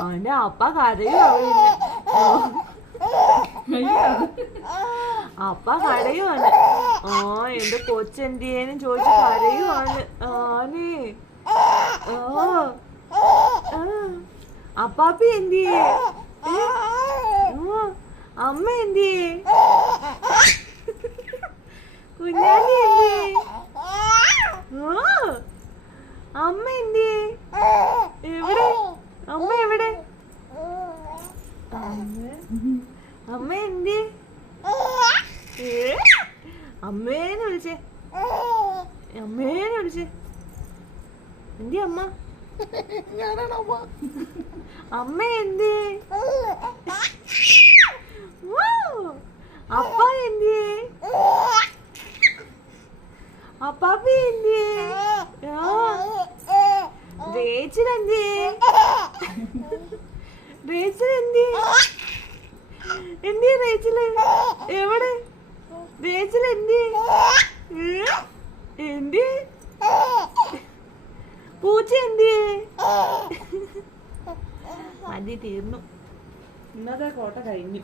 അവന്റെ അപ്പ കരയുവാണ് അപ്പ കരയുവാണ്. ആ എന്റെ കൊച്ചെന്തിയേനും ചോദിച്ച് കരയുവാണ്. ആനേ. അപ്പാപ്പി എന്തിയേ? അമ്മ എന്തിയേ? കുഞ്ഞാലി എന്തിയേ? അമ്മ എന്തിയേ? എവിടെ? അമ്മ എവിടെ? അമ്മ എന്തി? അമ്മേനെ വിളിച്ചേ. അമ്മേനെ വിളിച്ചേ. എന്തി അമ്മ? ഞാനാണ് അമ്മ അമ്മ എന്തി അപ്പ എന്തി? അപ്പാപ്പി എന്തി? എവിടെ? പൂച്ച മതി തീർന്നു. ഇന്നത്തെ കോട്ട കഴിഞ്ഞു.